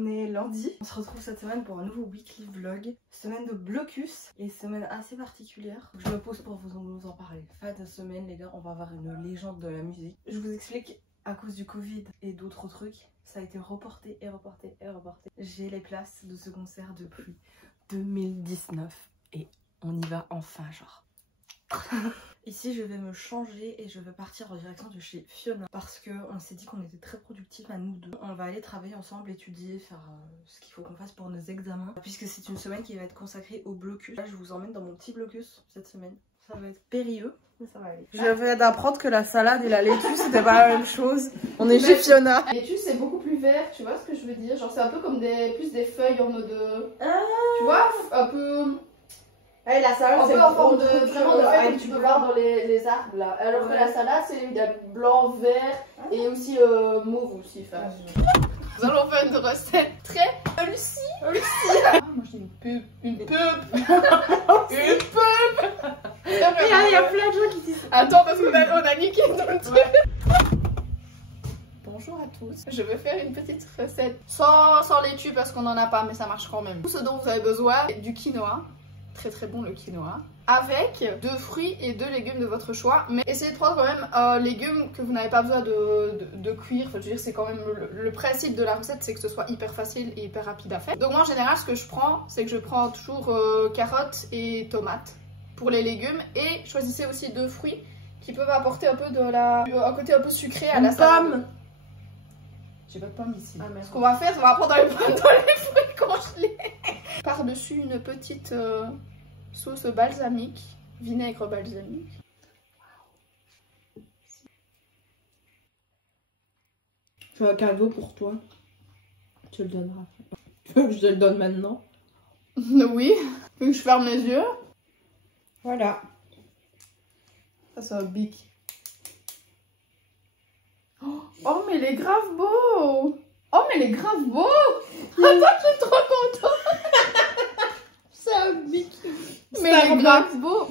On est lundi, on se retrouve cette semaine pour un nouveau weekly vlog. Semaine de blocus et semaine assez particulière. Je me pose pour vous en parler. Fin de semaine les gars, on va avoir une légende de la musique. Je vous explique, à cause du Covid et d'autres trucs, ça a été reporté et reporté et reporté. J'ai les places de ce concert depuis 2019 et on y va enfin genre. Ici je vais me changer et je vais partir en direction de chez Fiona parce qu'on s'est dit qu'on était très productifs à nous deux. On va aller travailler ensemble, étudier, faire ce qu'il faut qu'on fasse pour nos examens puisque c'est une semaine qui va être consacrée au blocus. Là je vous emmène dans mon petit blocus cette semaine. Ça va être périlleux mais ça va aller. Je viens d'apprendre que la salade et la laitue c'était pas la même chose. On est chez Fiona. La laitue c'est beaucoup plus vert, tu vois ce que je veux dire? Genre c'est un peu comme plus des feuilles en mode... Tu vois, un peu... Ouais, la salade c'est en forme de vraiment de feuilles que tu peux voir dans les arbres là. Alors que la salade c'est blanc, vert et aussi mauve aussi. Enfin, nous allons faire une recette très Lucie. Ah, moi je dis une pub. Une pub. Une pub. Il y a plein de gens qui disent. Attends parce qu'on a niqué dans le truc. Bonjour à tous, je vais faire une petite recette sans laitue parce qu'on n'en a pas mais ça marche quand même. Tout ce dont vous avez besoin, du quinoa. Très bon le quinoa, avec 2 fruits et 2 légumes de votre choix, mais essayez de prendre quand même légumes que vous n'avez pas besoin de cuire. Enfin, je veux dire, c'est quand même le principe de la recette, c'est que ce soit hyper facile et hyper rapide à faire. Donc moi en général ce que je prends, c'est que je prends toujours carottes et tomates pour les légumes, et choisissez aussi 2 fruits qui peuvent apporter un peu un côté un peu sucré à la salade. J'ai pas de pomme ici. Ah, ce qu'on va faire, c'est qu'on va prendre dans les fruits congelés. Par-dessus une petite sauce balsamique, vinaigre balsamique. Tu as un cadeau pour toi. Tu le donneras. Tu veux que je te le donne maintenant? Oui. Tu veux que je ferme les yeux? Voilà. Ça c'est un bic. Oh mais il est grave beau! Oh mais il est grave beau! Attends, je suis trop contente! C'est un bic! Mais il est grave beau!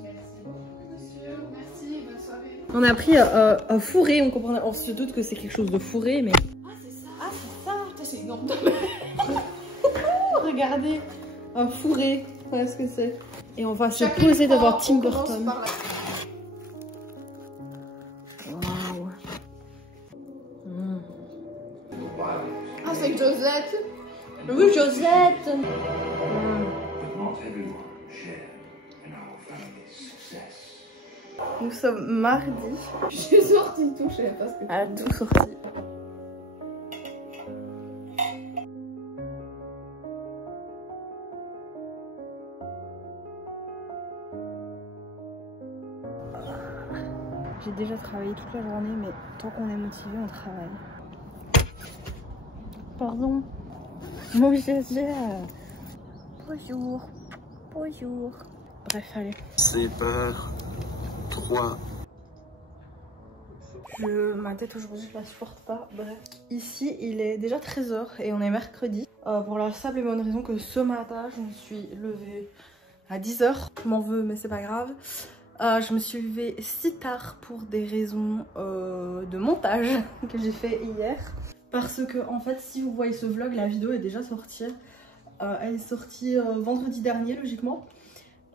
Merci beaucoup monsieur, merci, bonne soirée. On a pris un fourré, on se doute que c'est quelque chose de fourré mais... Ah c'est ça! Ah c'est ça! Putain c'est énorme! Regardez, un fourré, voilà ce que c'est. Et on va se poser devant Tim Burton. Waouh. Ah c'est Josette. Oui Josette. Nous sommes mardi. J'ai sorti tout, je savais pas ce que... Elle a tout sorti. J'ai déjà travaillé toute la journée, mais tant qu'on est motivé, on travaille. Pardon. Mon GG. Bonjour. Bonjour. Bref, allez. C'est par 3. Ma tête aujourd'hui, je la supporte pas. Bref. Ici, il est déjà 13 h et on est mercredi. Pour la simple et bonne raison que ce matin, je me suis levée à 10 h. Je m'en veux, mais c'est pas grave. Je me suis levée si tard pour des raisons de montage que j'ai fait hier. Parce que en fait si vous voyez ce vlog, la vidéo est déjà sortie. Elle est sortie vendredi dernier logiquement.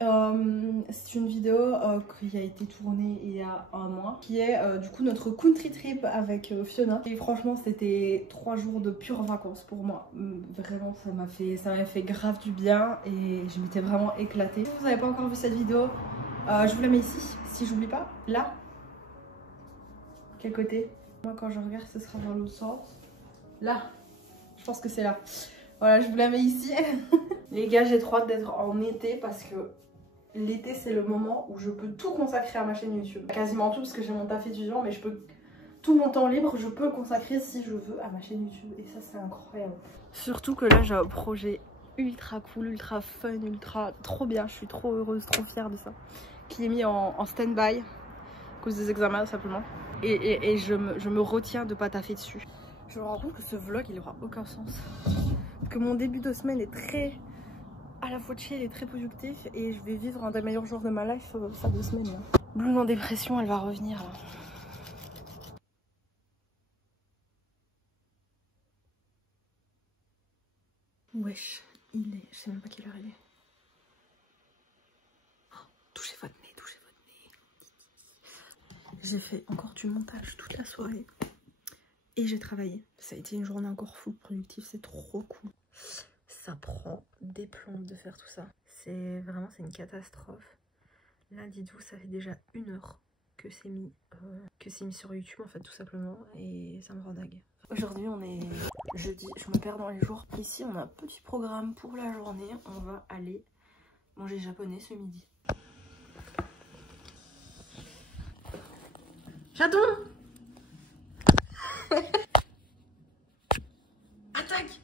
C'est une vidéo qui a été tournée il y a un mois. Qui est du coup notre country trip avec Fiona. Et franchement c'était 3 jours de pure vacances pour moi. Vraiment ça m'a fait grave du bien et je m'étais vraiment éclatée. Si vous n'avez pas encore vu cette vidéo, je vous la mets ici, si j'oublie pas. Là. Quel côté? Moi quand je regarde ce sera dans l'autre sens. Là. Je pense que c'est là. Voilà, je vous la mets ici. Les gars, j'ai trop hâte d'être en été parce que l'été c'est le moment où je peux tout consacrer à ma chaîne YouTube. Quasiment tout parce que j'ai mon taf étudiant, mais je peux... Tout mon temps libre, je peux le consacrer si je veux à ma chaîne YouTube. Et ça c'est incroyable. Surtout que là j'ai un projet ultra cool, ultra fun, ultra trop bien. Je suis trop heureuse, trop fière de ça. Qui est mis en stand-by à cause des examens simplement. Et je me retiens de pas taffer dessus. Je me rends compte que ce vlog il aura aucun sens. Que mon début de semaine est très à la Fauci, il est très productif et je vais vivre un des meilleurs jours de ma life ça 2 semaines là. Bloom en dépression, elle va revenir là. Wesh, il est... Je sais même pas quelle heure il est. Oh, touchez votre nez, touchez votre nez. J'ai fait encore du montage toute la soirée. Et j'ai travaillé. Ça a été une journée encore full productive, c'est trop cool. Ça prend des plombes de faire tout ça. C'est vraiment, c'est une catastrophe. Lundi 12, ça fait déjà 1 heure que c'est mis sur YouTube en fait, tout simplement. Et ça me rend dingue. Aujourd'hui on est jeudi, je me perds dans les jours. Ici on a un petit programme pour la journée. On va aller manger japonais ce midi. Chaton. Attaque.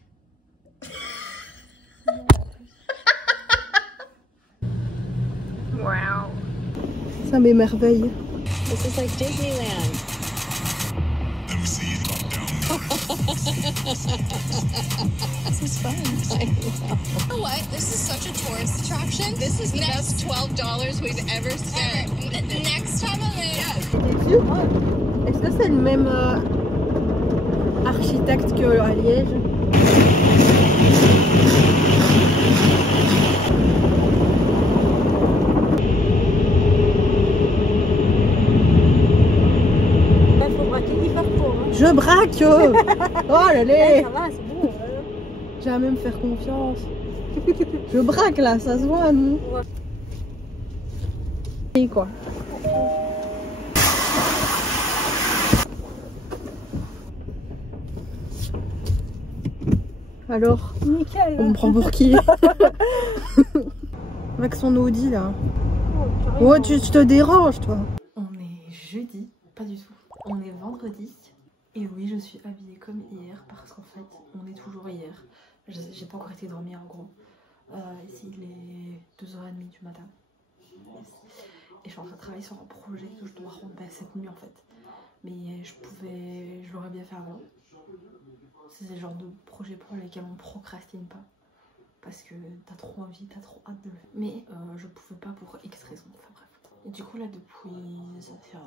Wow. Ça m'émerveille. This is like Disneyland. This is fun. I know. You know what? This is such a tourist attraction. This is the best $12 we've ever spent. Next time I'm in. Est-ce que c'est le même architecte que à Liège? Je braque. Oh là là. Ça va, c'est bon. J'ai à même faire confiance. Je braque là, ça se voit nous. Et quoi. Alors, nickel. On me prend pour qui? Avec son Audi là. Oh, tu te déranges toi. On est jeudi, pas du tout. On est vendredi. Et oui, je suis habillée comme hier parce qu'en fait, on est toujours hier. J'ai pas encore été dormir en gros. Ici, il est 2h30 du matin. Et je suis en train de travailler sur un projet que je dois rendre cette nuit en fait. Mais je l'aurais bien fait avant. C'est le genre de projet pour lesquels on procrastine pas. Parce que t'as trop envie, t'as trop hâte de le faire. Mais je pouvais pas pour X raisons. Enfin bref. Et du coup là depuis, ça va faire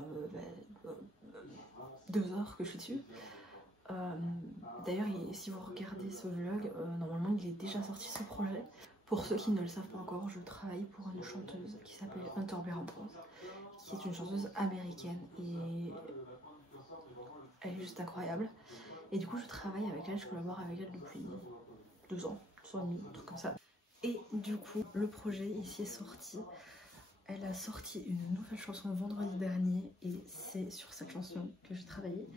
2 heures que je suis dessus. D'ailleurs si vous regardez ce vlog, normalement il est déjà sorti ce projet. Pour ceux qui ne le savent pas encore, je travaille pour une chanteuse qui s'appelle Hunter Beranthoz, qui est une chanteuse américaine et elle est juste incroyable. Et du coup je travaille avec elle, je collabore avec elle depuis 2 ans, 2 ans et demi, un truc comme ça. Et du coup le projet ici est sorti. Elle a sorti une nouvelle chanson vendredi dernier et c'est sur cette chanson que j'ai travaillé.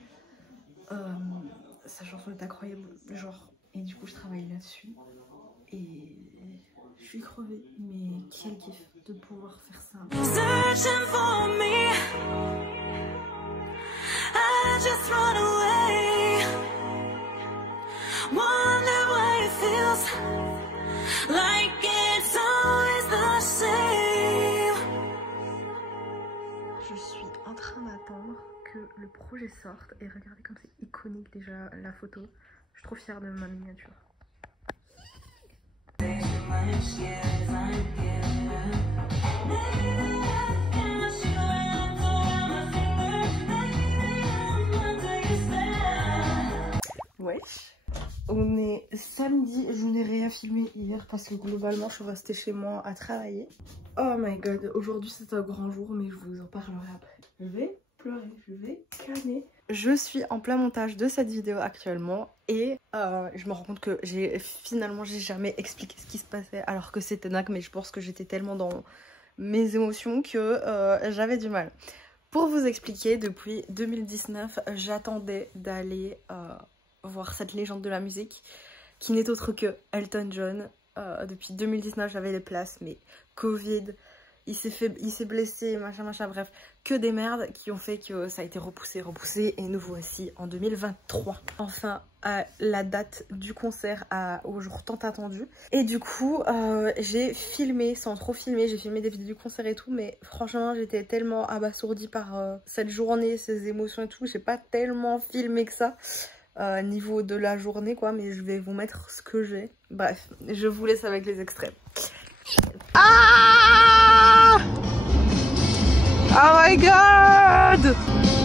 Sa chanson est incroyable, genre, et du coup je travaille là-dessus et je suis crevée, mais quel kiff de pouvoir faire ça. Je suis en train d'attendre que le projet sorte et regardez comme c'est iconique déjà la photo. Je suis trop fière de ma miniature. Wesh, on est samedi, je n'ai rien filmé hier parce que globalement je suis restée chez moi à travailler. Oh my god, aujourd'hui c'est un grand jour mais je vous en parlerai après. Je vais pleurer, je vais canner. Je suis en plein montage de cette vidéo actuellement et je me rends compte que finalement j'ai jamais expliqué ce qui se passait alors que c'était dingue, mais je pense que j'étais tellement dans mes émotions que j'avais du mal. Pour vous expliquer, depuis 2019 j'attendais d'aller voir cette légende de la musique qui n'est autre que Elton John. Depuis 2019 j'avais les places mais Covid, il s'est blessé, machin, bref, que des merdes qui ont fait que ça a été repoussé et nous voici en 2023. Enfin, à la date du concert au jour tant attendu. Et du coup, j'ai filmé, sans trop filmer, j'ai filmé des vidéos du concert et tout, mais franchement, j'étais tellement abasourdie par cette journée, ces émotions et tout, j'ai pas tellement filmé que ça. Niveau de la journée quoi, mais je vais vous mettre ce que j'ai. Bref, je vous laisse avec les extraits. Ah! Oh my god!